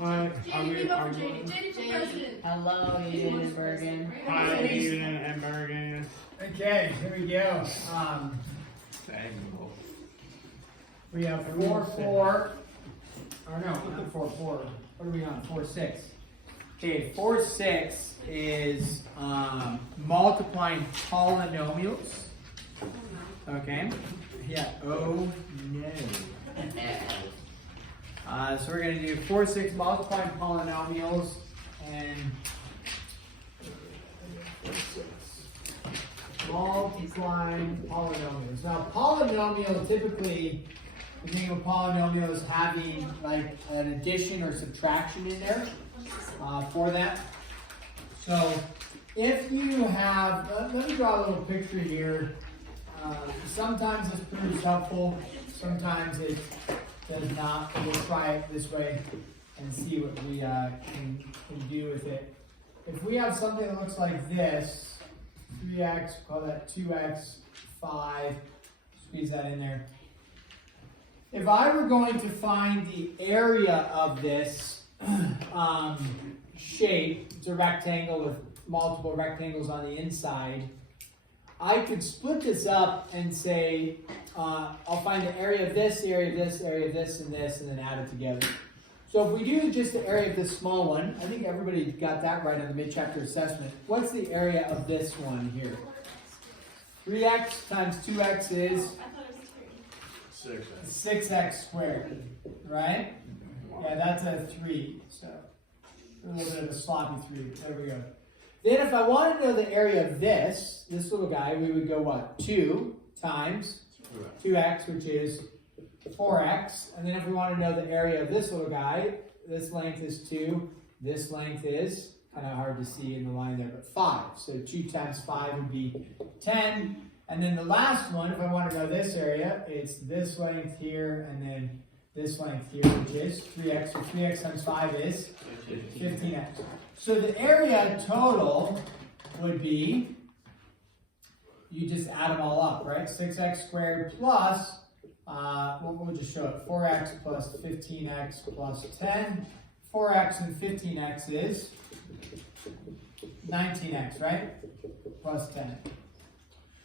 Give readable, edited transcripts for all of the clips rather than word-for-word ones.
Hi, JD, JD for president. Hello, Eden and Bergen. Hi, Eden and Bergen. Okay, here we go. We have 4, 4. Or no, not 4, 4. What are we on? 4, 6. Okay, 4, 6 is multiplying polynomials. Okay. Yeah. Oh no. So we're going to do 4, 6 multiplying polynomials and multiplying polynomials. Now, polynomial typically, you think of a polynomial as having like an addition or subtraction in there for that. So, if you have, let me draw a little picture here. Sometimes this proves helpful, sometimes it does not. We'll try it this way and see what we can do with it. If we have something that looks like this, 3x, call that 2x, 5, squeeze that in there. If I were going to find the area of this shape, it's a rectangle with multiple rectangles on the inside, I could split this up and say, I'll find the area of this, the area of this, the area of this, and then add it together. So if we do just the area of this small one, I think everybody got that right on the mid-chapter assessment. What's the area of this one here? 3x times 2x is 6x squared, right? Yeah, that's a 3, so a little bit of a sloppy 3. There we go. Then if I want to know the area of this little guy, we would go what? 2 times 2x, which is 4x. And then if we want to know the area of this little guy, this length is 2. This length is, kind of hard to see in the line there, but 5. So 2 times 5 would be 10. And then the last one, if I want to know this area, it's this length here and then this length here, which is 3x. So 3x times 5 is 15x. So the area total would be, you just add them all up, right? 6x squared plus, we'll just show it, 4x plus 15x plus 10. 4x and 15x is 19x, right? Plus 10.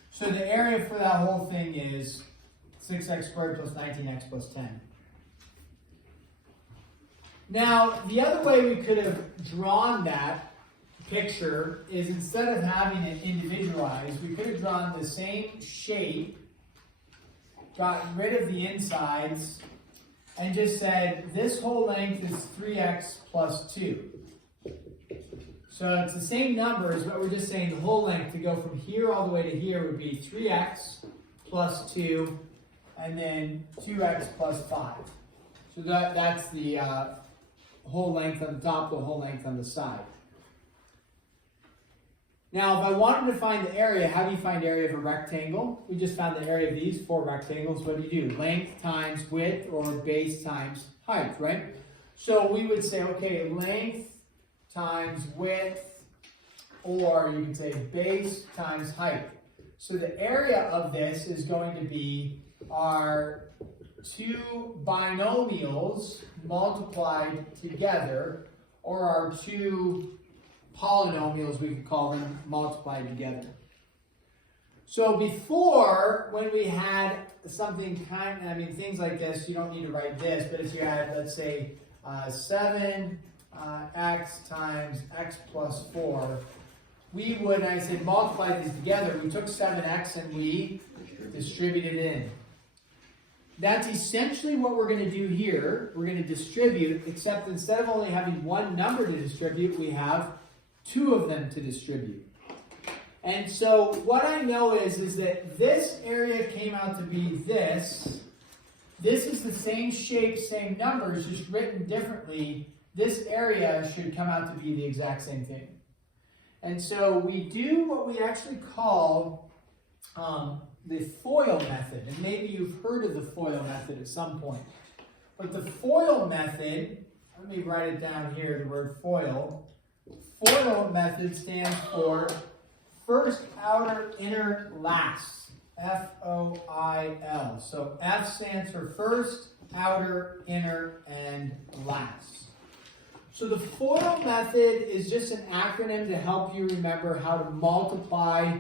So the area for that whole thing is 6x squared plus 19x plus 10. Now, the other way we could have drawn that picture is instead of having it individualized, we could have drawn the same shape, gotten rid of the insides, and just said this whole length is 3x plus 2. So it's the same numbers, but we're just saying the whole length to go from here all the way to here would be 3x plus 2, and then 2x plus 5. So that's the whole length on the top, the whole length on the side. Now, if I wanted to find the area, how do you find area of a rectangle? We just found the area of these 4 rectangles. What do? Length times width, or base times height, right? So we would say, okay, length times width, or you can say base times height. So the area of this is going to be our 2 binomials multiplied together, or our 2 polynomials, we could call them, multiplied together. So before, when we had something things like this, you don't need to write this, but if you had, let's say, 7x times x plus 4, we would, I said multiply these together, we took 7x and we distributed in. That's essentially what we're going to do here. We're going to distribute, except instead of only having one number to distribute, we have 2 of them to distribute. And so what I know is that this area came out to be this. This is the same shape, same numbers, just written differently. This area should come out to be the exact same thing. And so we do what we actually call the FOIL method. And maybe you've heard of the FOIL method at some point. But the FOIL method, let me write it down here, the word FOIL. FOIL method stands for first, outer, inner, last. F-O-I-L. So F stands for first, outer, inner, and last. So the FOIL method is just an acronym to help you remember how to multiply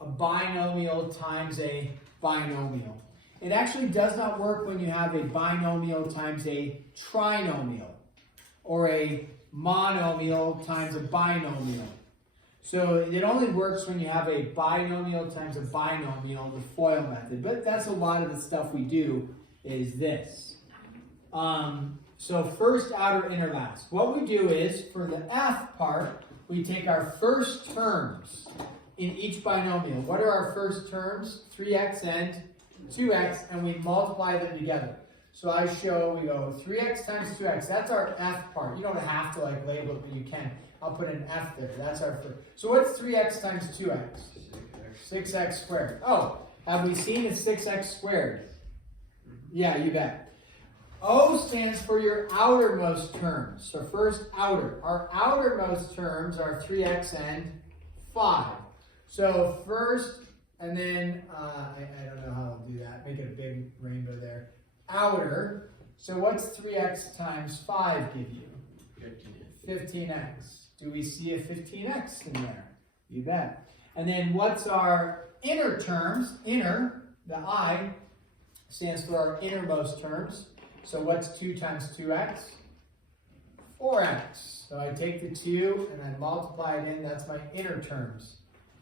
a binomial times a binomial. It actually does not work when you have a binomial times a trinomial or a monomial times a binomial. So it only works when you have a binomial times a binomial, the FOIL method. But that's a lot of the stuff we do is this. So first, outer, inner, last. What we do is, for the F part, we take our first terms in each binomial. What are our first terms? 3x and 2x, and we multiply them together. So I show, we go 3x times 2x. That's our F part. You don't have to like label it, but you can. I'll put an F there. That's our first. So what's 3x times 2x? 6x squared. Oh, have we seen a 6x squared? Yeah, you bet. O stands for your outermost terms. So first, outer. Our outermost terms are 3x and 5. So first, and then, I don't know how I'll do that. Make it a big rainbow there. Outer. So what's 3x times 5 give you? 15x. Do we see a 15x in there? You bet. And then what's our inner terms? Inner, the I, stands for our innermost terms. So what's 2 times 2x? 4x. So I take the 2 and I multiply it in. That's my inner terms.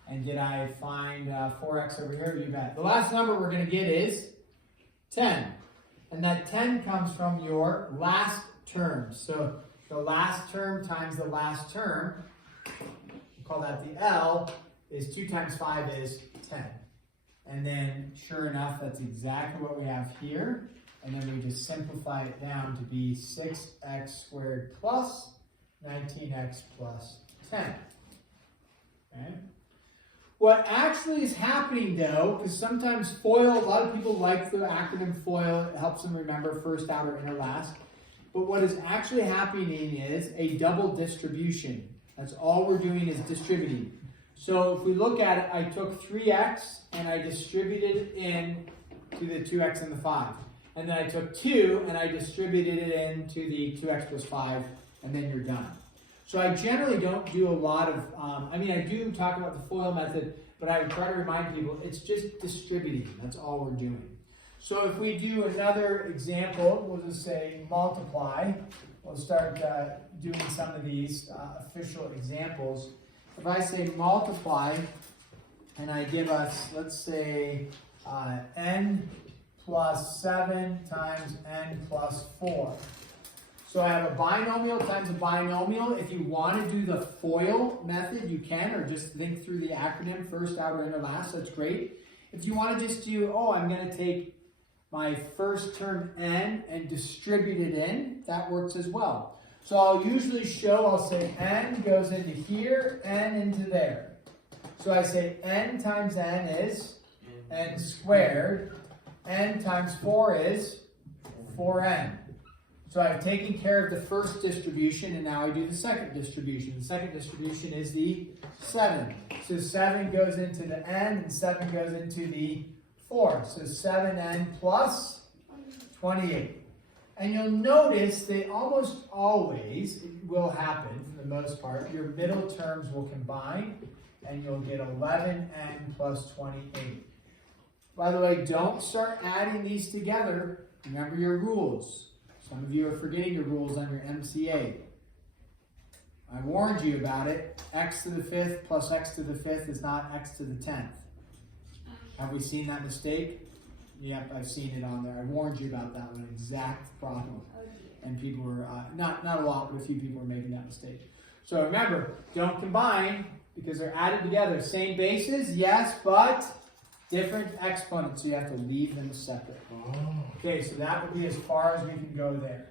And did I find 4x over here? You bet. The last number we're going to get is 10. And that 10 comes from your last terms. So the last term times the last term, we call that the L, is 2 times 5 is 10. And then, sure enough, that's exactly what we have here. And then we just simplify it down to be 6x squared plus 19x plus 10. Okay? What actually is happening though, because sometimes FOIL, a lot of people like the acronym FOIL, it helps them remember first, outer, inner, last. But what is actually happening is a double distribution. That's all we're doing is distributing. So if we look at it, I took 3x and I distributed it in to the 2x and the 5. And then I took 2 and I distributed it into the 2x plus 5, and then you're done. So I generally don't do a lot of, I do talk about the FOIL method, but I would try to remind people it's just distributing. That's all we're doing. So if we do another example, we'll just say multiply. We'll start doing some of these official examples. If I say multiply, and I give us, let's say, n plus 7 times n plus 4. So I have a binomial times a binomial. If you want to do the FOIL method, you can, or just think through the acronym, first, outer, inner, last. That's great. If you want to just do, I'm going to take my first term n and distribute it in, that works as well. So I'll usually show, I'll say n goes into here, n into there. So I say n times n is n squared. N times 4 is 4n. So I've taken care of the first distribution, and now I do the second distribution. The second distribution is the 7. So 7 goes into the n, and 7 goes into the 4. So 7n plus 28. And you'll notice that almost always, it will happen for the most part, your middle terms will combine, and you'll get 11n plus 28. By the way, don't start adding these together. Remember your rules. Some of you are forgetting your rules on your MCA. I warned you about it. X to the 5th plus x to the 5th is not x to the 10th. Have we seen that mistake? Yep, I've seen it on there. I warned you about that one exact problem. And people were, not a lot, but a few people were making that mistake. So remember, don't combine because they're added together. Same bases, yes, but different exponents, so you have to leave them separate. Okay, so that would be as far as we can go there.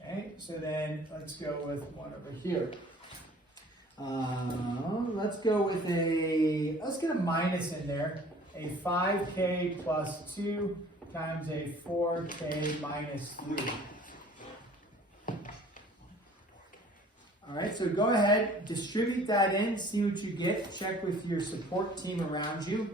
Okay, so then let's go with one over here. Let's go with let's get a minus in there. A 5k plus 2 times a 4k minus 3. All right, so go ahead, distribute that in, see what you get. Check with your support team around you.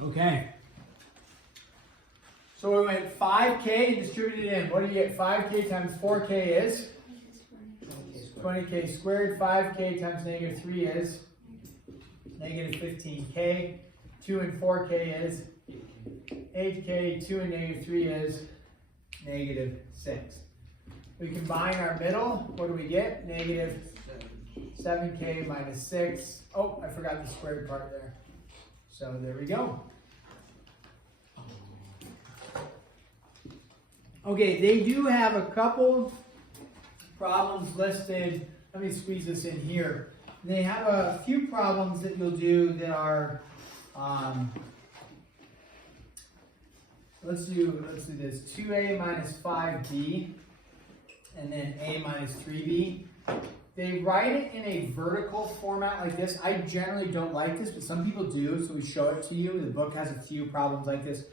Okay. So we went 5k and distributed it in. What do you get? 5k times 4k is 20k squared. 5k times negative 3 is negative 15k. 2 and 4k is 8k. 2 and negative 3 is negative 6. We combine our middle. What do we get? Negative 7k minus 6. Oh, I forgot the squared part there. So there we go. Okay, they do have a couple problems listed. Let me squeeze this in here. They have a few problems that you'll do that are, let's do this, 2a minus 5b, and then a minus 3b. They write it in a vertical format like this. I generally don't like this, but some people do, so we show it to you. The book has a few problems like this.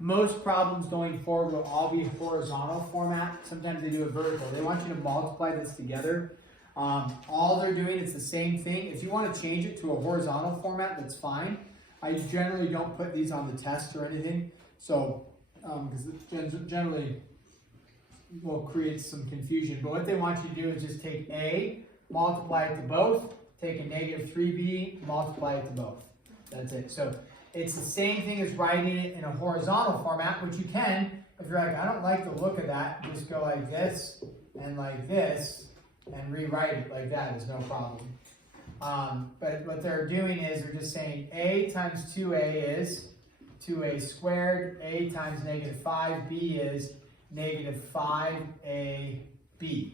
Most problems going forward will all be horizontal format. Sometimes they do a vertical. They want you to multiply this together. All they're doing is the same thing. If you want to change it to a horizontal format, that's fine. I generally don't put these on the test or anything. So, because it generally will create some confusion. But what they want you to do is just take A, multiply it to both, take a negative 3b, multiply it to both. That's it. So it's the same thing as writing it in a horizontal format, which you can, if you're like, I don't like the look of that, just go like this, and rewrite it like that is no problem. But what they're doing is they're just saying a times 2a is 2a squared, a times negative 5b is negative 5ab.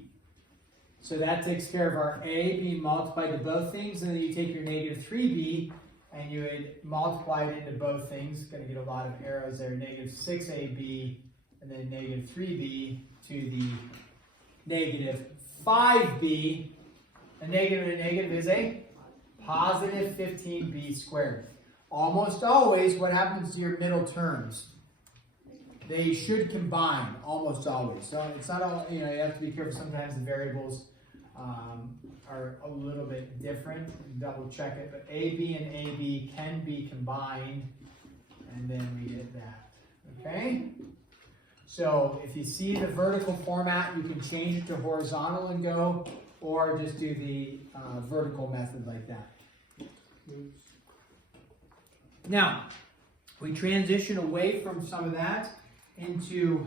So that takes care of our a being multiplied to both things, and then you take your negative 3b and you would multiply it into both things. Going to get a lot of arrows there. Negative 6ab and then negative 3b to the negative 5b. A negative is a positive 15b squared. Almost always, what happens to your middle terms? They should combine, almost always. So it's not all, you have to be careful. Sometimes the variables are a little bit different. Double check it. But AB and AB can be combined, and then we get that. Okay? So if you see the vertical format, you can change it to horizontal and go, or just do the vertical method like that. Now, we transition away from some of that into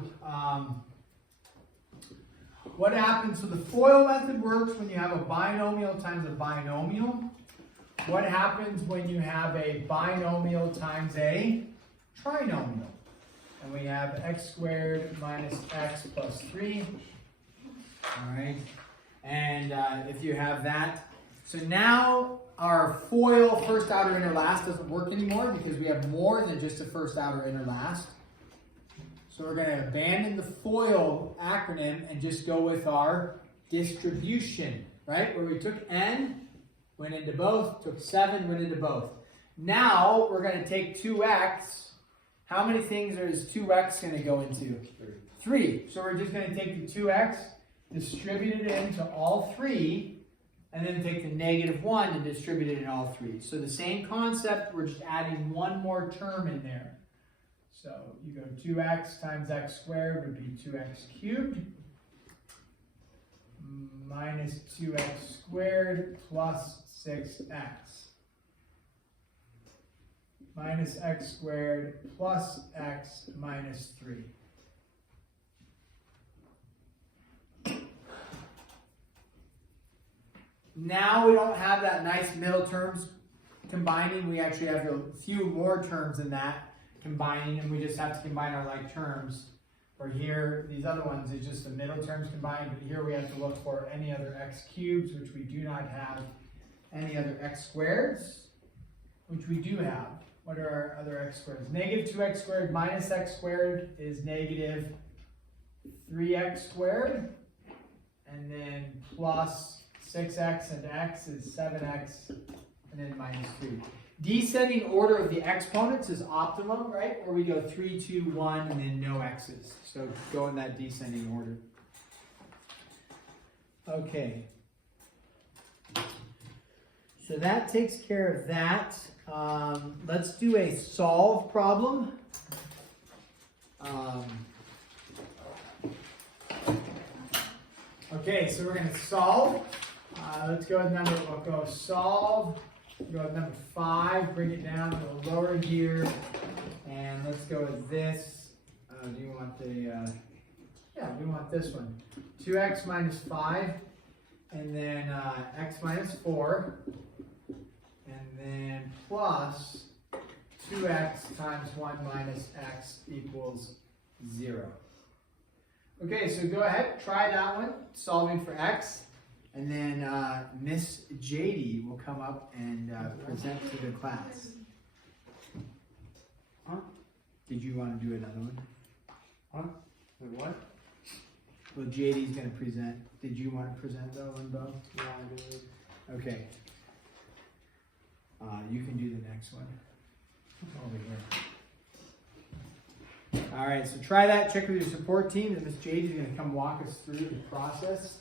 what happens. So the FOIL method works when you have a binomial times a binomial. What happens when you have a binomial times a trinomial? And we have x squared minus x plus 3. All right. And if you have that, so now our FOIL, first outer inner last, doesn't work anymore because we have more than just a first outer inner last. So we're going to abandon the FOIL acronym and just go with our distribution, right? Where we took n, went into both, took 7, went into both. Now we're going to take 2x. How many things is 2x going to go into? 3. So we're just going to take the 2x, distribute it into all 3, and then take the negative 1 and distribute it in all 3. So the same concept, we're just adding one more term in there. So you go 2x times x squared would be 2x cubed minus 2x squared plus 6x minus x squared plus x minus 3. Now we don't have that nice middle terms combining. We actually have a few more terms than that combining, and we just have to combine our like terms. For here, these other ones is just the middle terms combined, but here we have to look for any other x cubes, which we do not have. Any other x squareds, which we do have. What are our other x squareds? Negative 2x squared minus x squared is negative 3x squared, and then plus 6x and x is 7x, and then minus 3. Descending order of the exponents is optimum, right? Where we go 3, 2, 1, and then no x's. So go in that descending order. Okay. So that takes care of that. Let's do a solve problem. Okay, so we're going to solve. Let's go with number, we'll go solve. We'll go with number 5, bring it down a little lower here. And let's go with this. Do you want the, yeah, we want this one. 2x minus 5, and then x minus 4, and then plus 2x times 1 minus x equals 0. Okay, so go ahead, try that one, solving for x, and then Miss JD will come up and present to the class. Huh? Did you want to do another one? Huh? Wait, what? Well, JD's going to present. Did you want to present that one, Bo? Yeah, I did. Okay. You can do the next one. Over here. All right, so try that. Check with your support team, and Miss JD's going to come walk us through the process.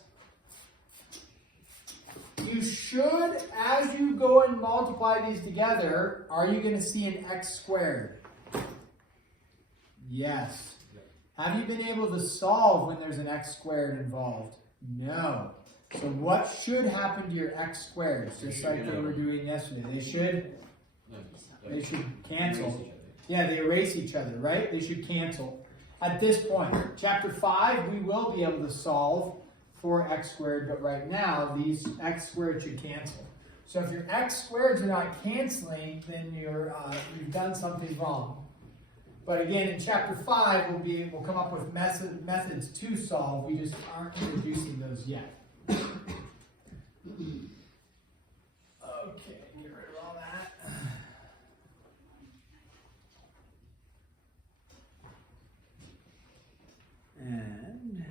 You should, as you go and multiply these together, are you going to see an x squared? Yes. Have you been able to solve when there's an x squared involved? No. So what should happen to your x squareds? Just like they were doing yesterday. They should cancel. Yeah, they erase each other, right? They should cancel. At this point, chapter 5, we will be able to solve for x squared, but right now, these x squared should cancel. So if your x squareds are not canceling, then you've done something wrong. But again, in chapter 5, we'll come up with methods to solve. We just aren't introducing those yet. Okay, get rid of all that. And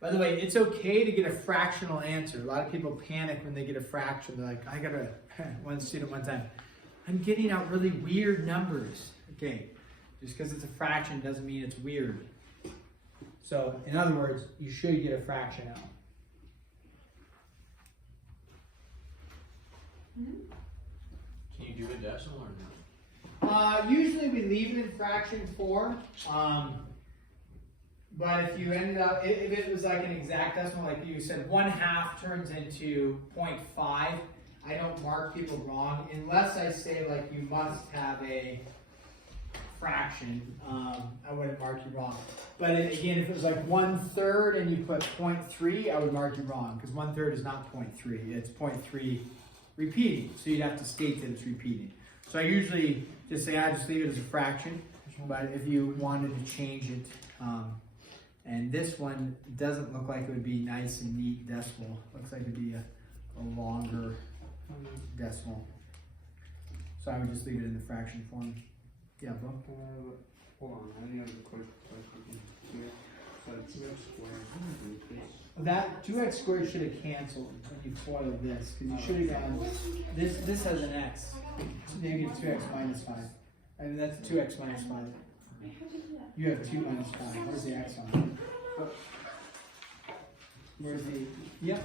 by the way, it's okay to get a fractional answer. A lot of people panic when they get a fraction. They're like, one student one time, I'm getting out really weird numbers. Okay, just because it's a fraction doesn't mean it's weird. So, in other words, you should get a fraction out. Can you do a decimal or not? Usually we leave it in fraction form. But if you ended up, if it was like an exact decimal, like you said, 1/2 turns into 0.5, I don't mark people wrong unless I say like you must have a fraction. I wouldn't mark you wrong. But again, if it was like 1/3 and you put 0.3, I would mark you wrong because 1/3 is not 0.3. It's 0.3 repeating. So you'd have to state that it's repeating. So I usually just say I just leave it as a fraction. But if you wanted to change it, and this one doesn't look like it would be nice and neat decimal. Looks like it'd be a longer decimal. So I would just leave it in the fraction form. Yeah, bro? Hold on, I need a quick question. So 2x squared. That 2x squared should have canceled when you FOIL this, because you should have gone, this has an x. So then you get 2x minus 5. I mean, that's 2x minus 5. You have 2 minus 5. Where's the x on it? Oh. Where's the, yep.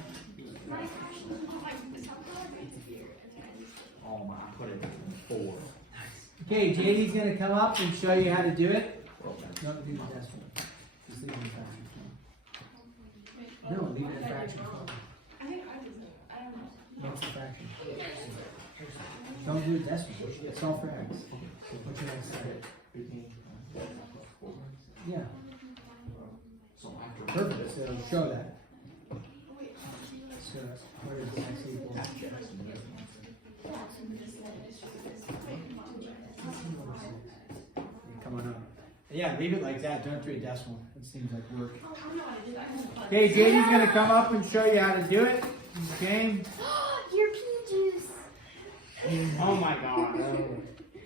Oh my, put it 4. Okay, JD's going to come up and show you how to do it. Don't do the decimal. Just leave it in fraction form. No, leave it in fraction form. What's the fraction? Don't do a decimal. It's all for x. What's your next step? Yeah. So after Perfect. So it'll show that. So where does x equal? Come on up. Yeah, leave it like that. Don't do a decimal. It seems like work. Okay, JD's gonna come up and show you how to do it. Okay. Your pea juice. Oh my god.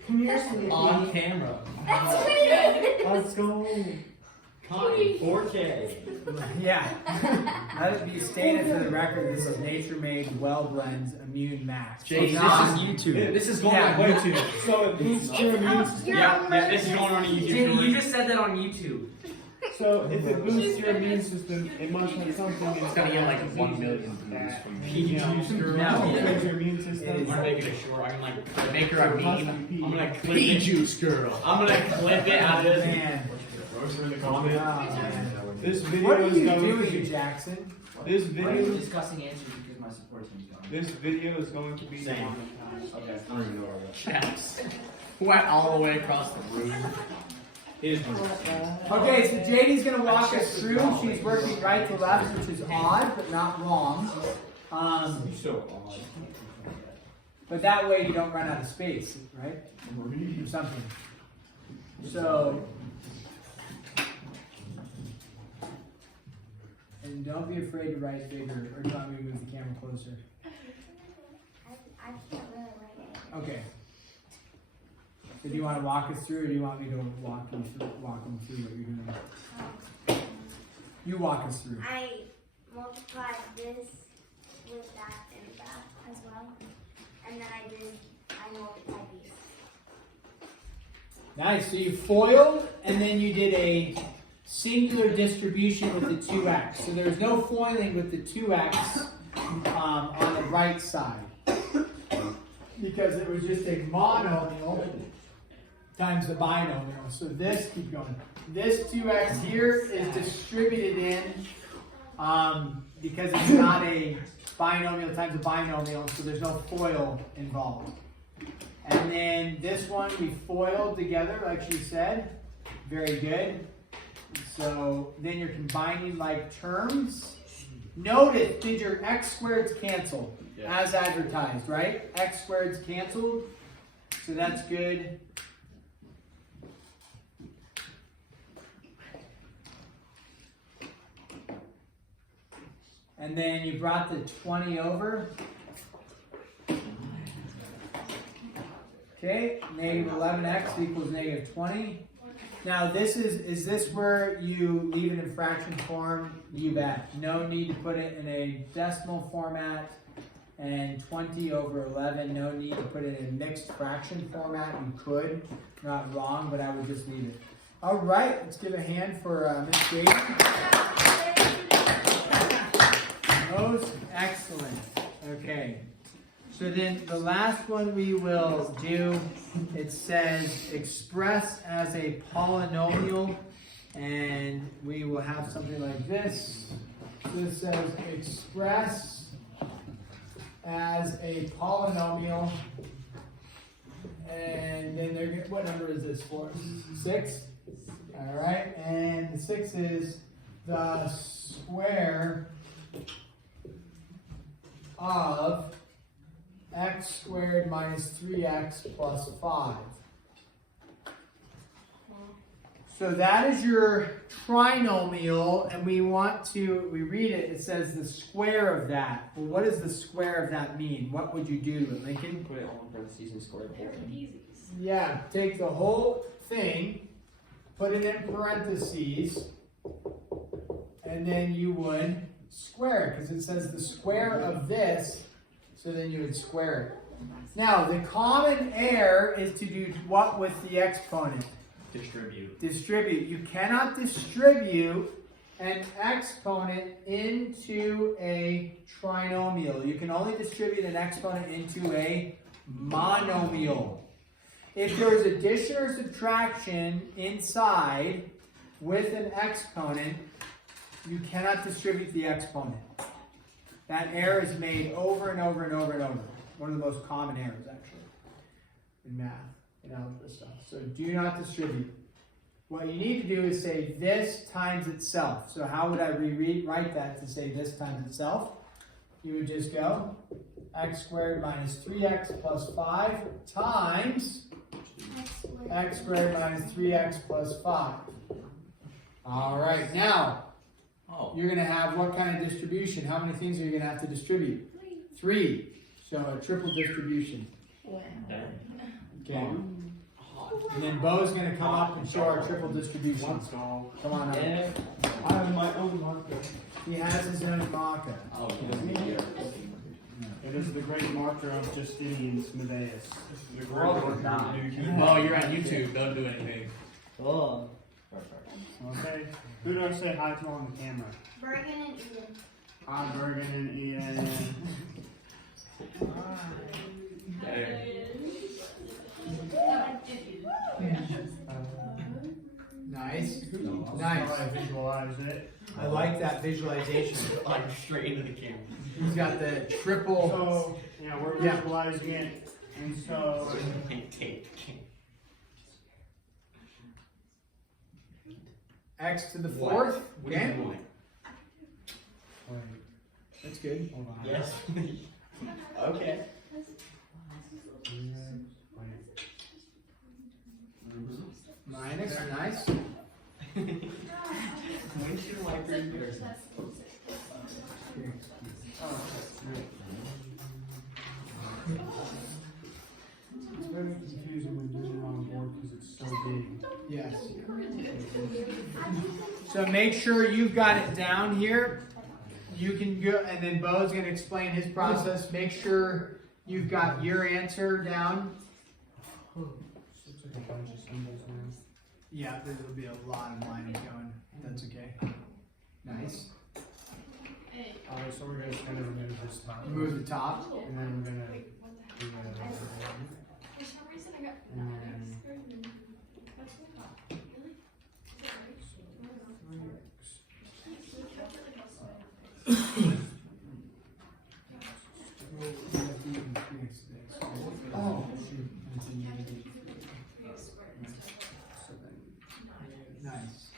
Come here, sweetie. on camera. That's weird. Let's go. Connie, 4K. Yeah. Let it be stated for the record, this is Nature Made Well Blends Immune Max. Jay, So this not- is YouTube. This is going Yeah, on YouTube. So it boosts your immune system. Yeah, Yeah, this is going on YouTube. Jay, you just said that on YouTube. So if it boosts your immune system, it must have something. It's gonna get like 1 million views from me. Juice girl. No. Boosts your immune system. I'm gonna make it a short. I'm gonna make her a meme. I'm gonna clip Pea it. juice girl. I'm gonna clip it out of this. Man. Roast her in the comments. Oh, man. This video What are is you going doing, to Jackson? this I'm video discussing answers because my support team's gone. this video is going to be Same. monetized. Okay. I don't even know where Chaps. Went all the way across the room. It is Okay, so JD's gonna walk us through. She's working right to left, which is odd, but not wrong. So odd. But that way you don't run out of space, right? Or something. So, and don't be afraid to write bigger, or do you want me to move the camera closer? I can't really write it. Okay. So do you want to walk us through, or do you want me to walk them through what you're doing? You walk us through. I multiplied this with that and that as well. And then I multiplied these. Nice. So you foiled, and then you did a singular distribution with the 2x. So there's no foiling with the 2x on the right side, because it was just a monomial times the binomial. So this, keep going. This 2x here is distributed in because it's not a binomial times a binomial, so there's no FOIL involved. And then this one we FOILed together, like she said. Very good. So then you're combining like terms. Notice, did your x squareds cancel? Yeah. As advertised, right? X squareds canceled. So that's good. And then you brought the 20 over. Okay, negative 11x equals negative 20. Now this is this where you leave it in fraction form? You bet. No need to put it in a decimal format. And 20 over 11, no need to put it in mixed fraction format. You could, not wrong, but I would just leave it. All right, let's give a hand for Miss Jade. Most excellent. Okay. So then the last one we will do, it says express as a polynomial, and we will have something like this. This says express as a polynomial, and then they're what number is this for? 6. All right, and the 6 is the square of x squared minus 3x plus 5. So that is your trinomial, and we read it, it says the square of that. Well, what does the square of that mean? What would you do to it, Lincoln? Put it all in parentheses and square the whole thing. Yeah, take the whole thing, put it in parentheses, and then you would square it, because it says the square of this, so then you would square it. Now, the common error is to do what with the exponent? Distribute. Distribute. You cannot distribute an exponent into a trinomial. You can only distribute an exponent into a monomial. If there's addition or subtraction inside with an exponent, you cannot distribute the exponent. That error is made over and over and over and over. One of the most common errors, actually, in math, in algebra stuff. So do not distribute. What you need to do is say this times itself. So how would I rewrite that to say this times itself? You would just go x squared minus 3x plus 5 times x squared minus 3x plus 5. All right, now, you're going to have what kind of distribution? How many things are you going to have to distribute? 3. So a triple distribution. Okay. And then Bo's going to come up and show our triple distribution. Come on up. I have my own marker. He has his own marker. Oh, he doesn't need yours. It is the great marker of Justinian Smedeus. The Oh, you're on YouTube. Don't do anything. Oh. Okay. Who do I say hi to on the camera? Bergen and Eden. Hi, Bergen and Ian. Nice. That's Nice. how I visualize it. I like that visualization. Like straight into the camera. He's got the triple. So, yeah, we're Yeah. visualizing it. And so, X to the fourth. What do you Okay. want? wait, That's good. hold on. Yes. Okay. Minus. Nice. When's your library person? It's very confusing when doing it on board because it's so big. Yes. So make sure you've got it down here. You can go, and then Bo's going to explain his process. Make sure you've got your answer down. Looks like a bunch of symbols now. Yeah, there will be a lot of lines going. That's okay. Nice. Alright, so we're just gonna remove this top. Remove the top. And then we're gonna do that over there. For some reason I got And then Oh, nice.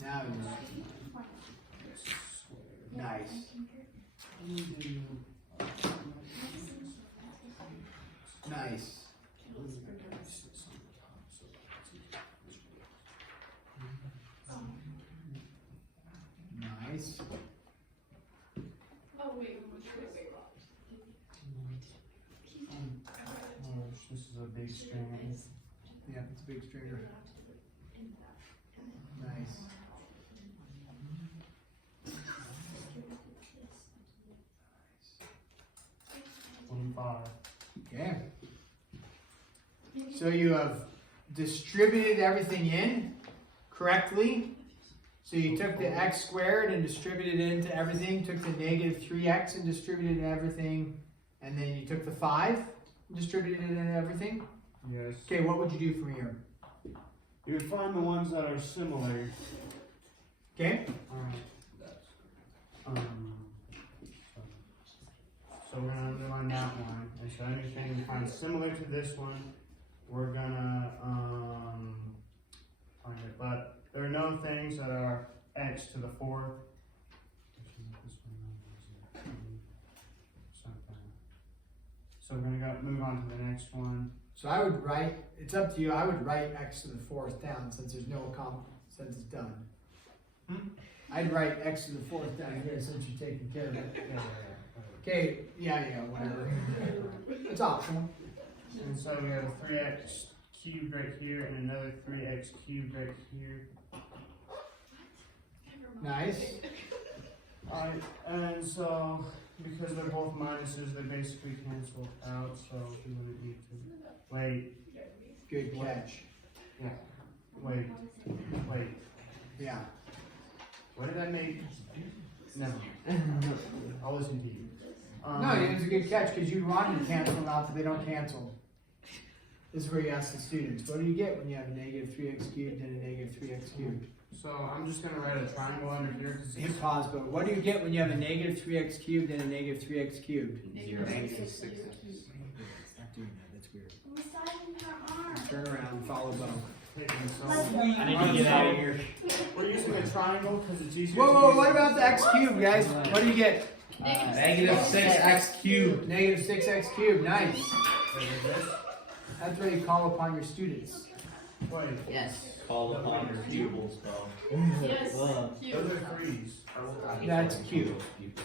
Now you're right. Nice. Nice. Nice. oh wait, this is a big string. Yeah, it's a big stringer. Nice. Okay. So you have distributed everything in correctly. So you took the x squared and distributed it into everything, took the negative 3x and distributed it in everything, and then you took the 5 and distributed it in everything. Yes. Okay, what would you do from here? You would find the ones that are similar. Okay? So we're gonna underline that one. And so anything we find similar to this one, we're gonna find it. But there are no things that are x to the fourth. So we're gonna move on to the next one. So I would write, it's up to you, I would write x to the 4th down since there's no since it's done. I'd write x to the 4th down here since you're taking care of it. Okay, yeah, whatever. It's optional. And so we have a 3x cubed right here and another 3x cubed right here. Nice. Alright, and so because they're both minuses, they basically cancel out, so we wouldn't need to. Wait, Good catch. wait. Yeah. What did I make? Never mind. I'll listen to you. No, it was a good catch because you wanted to cancel them out, but they don't cancel. This is where you ask the students, what do you get when you have a negative 3x cubed and a negative 3x cubed? So I'm just gonna write a triangle under here. Hit pause, but what do you get when you have a negative 3x cubed and a negative 3x cubed? Zero. Negative 6x. Stop doing that, that's weird. Massaging her arm. Turn around and follow Bo. I need to get out of here. We're using a triangle because it's easier. Whoa, to whoa, use. what about the x cubed, guys? What do you get? Negative 6x cubed. Negative 6x cubed, nice. Wait, this? That's what you call upon your students. Wait, Yes. Call upon your pupils, bro. Yes. those are threes. That's cute.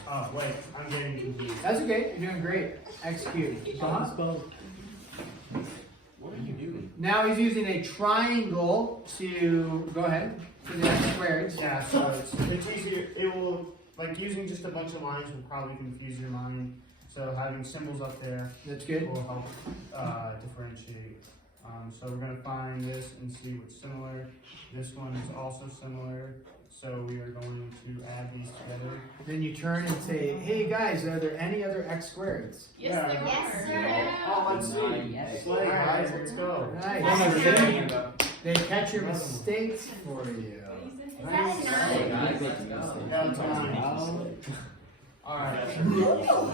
Oh, wait, I'm getting confused. That's okay, you're doing great. X cubed. What are you doing? Now he's using a triangle to, go ahead, for the x squareds. Yeah, so it's easier. It will, like, using just a bunch of lines will probably confuse your mind. So having symbols up there That's good. will help differentiate. So we're going to find this and see what's similar. This one is also similar. So we are going to add these together. Then you turn and say, hey guys, are there any other x squareds? Yes, Yeah. there Yes, are. sir. Oh, let's see. Yes. Play, guys, let's go. Nice. They catch your mistakes for you. Is that a 9? Yeah, it's 9. Alright. Well,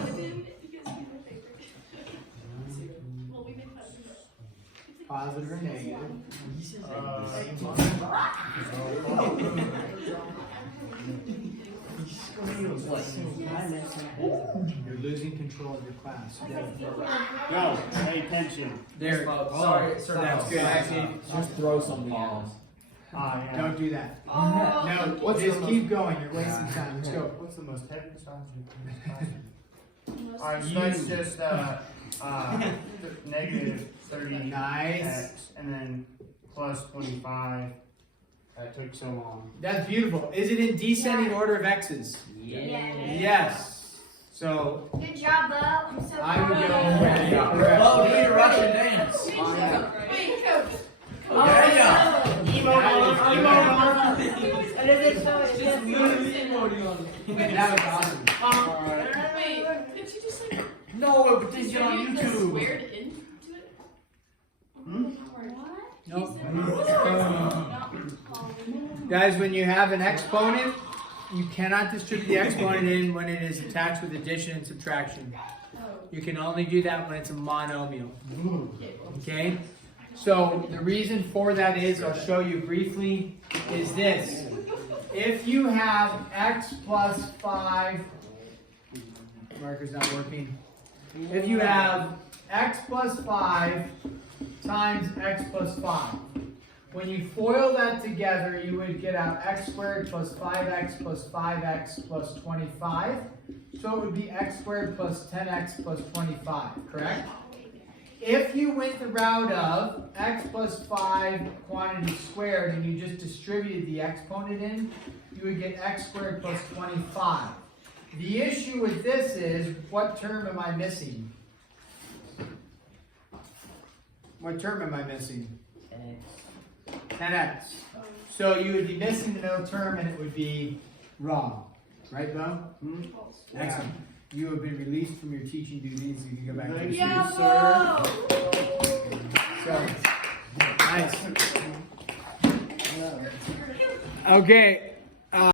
we made fun of it. Positive or negative. You're losing control of your class. You gotta- Go, pay attention. There. Sorry, So that's good. Actually, Just throw something else. Yeah. don't do that. Oh. No, What's just the keep going. You're wasting time. Let's go. What's the most heaviest object in this classroom? Alright, so that's just negative 30x Nice. and then plus 25. That took so long. That's beautiful. Is it in descending order of x's? Yeah. Yes. So Good job, Bo. I'm so I would proud go. of you. Oh, we need a Russian dance. Wait, coach. There you go. That was awesome. Wait, did you just like No, but did these you get on use the YouTube. squared into it? Nope. What? Guys, when you have an exponent, you cannot distribute the exponent in when it is attached with addition and subtraction. You can only do that when it's a monomial. Okay? So the reason for that is, I'll show you briefly, is this. If you have x plus 5, marker's not working. If you have x plus 5 times x plus 5. When you FOIL that together, you would get out x squared plus 5x plus 5x plus 25. So it would be x squared plus 10x plus 25, correct? If you went the route of x plus 5 quantity squared and you just distributed the exponent in, you would get x squared plus 25. The issue with this is, what term am I missing? What term am I missing? 10x. So you would be missing the middle term and it would be wrong. Right, Bo? Excellent. You have been released from your teaching duties. You can go back to Thank your you, seat. sir. So, nice. Okay,